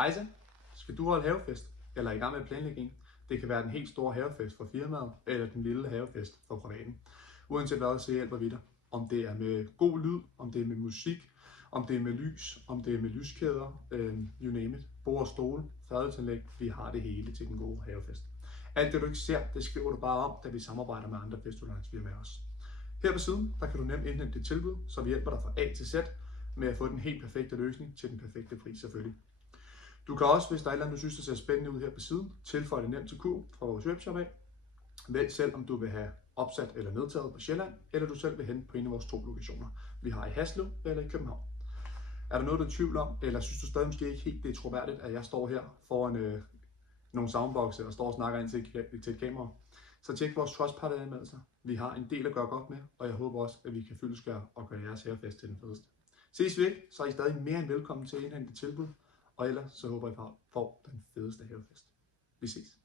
Hejsa, skal du holde havefest, eller er i gang med at planlægge en? Det kan være den helt store havefest for firmaet, eller den lille havefest for privaten. Uanset hvad, så hjælper vi dig. Om det er med god lyd, om det er med musik, om det er med lys, om det er med lyskæder, you name it. Bord og stole, fadelsanlæg, vi har det hele til den gode havefest. Alt det du ikke ser, det skriver du bare om, da vi samarbejder med andre festivalsfirmaer også. Her på siden, der kan du nemt indhente dit tilbud, så vi hjælper dig fra A til Z med at få den helt perfekte løsning til den perfekte pris selvfølgelig. Du kan også, hvis der er et eller andet, du synes, der ser spændende ud her på siden, tilføje det nemt til kurv fra vores webshop af. Vælg selv, om du vil have opsat eller nedtaget på Sjælland, eller du selv vil hente på en af vores 2 lokationer. Vi har i Haslev eller i København. Er der noget, du er i tvivl om, eller synes du stadig måske ikke helt, det er troværdigt, at jeg står her foran nogle soundboxe og står og snakker ind til et kamera, så tjek vores Trustpilot-anmeldelser. Vi har en del at gøre godt med, og jeg håber også, at vi kan fyldestgøre og gøre jeres havefest til den fedeste. Ses vi ikke, så er I stadig mere end velkommen til at indhente tilbud, og ellers så håber jeg, at I får den fedeste havefest. Vi ses.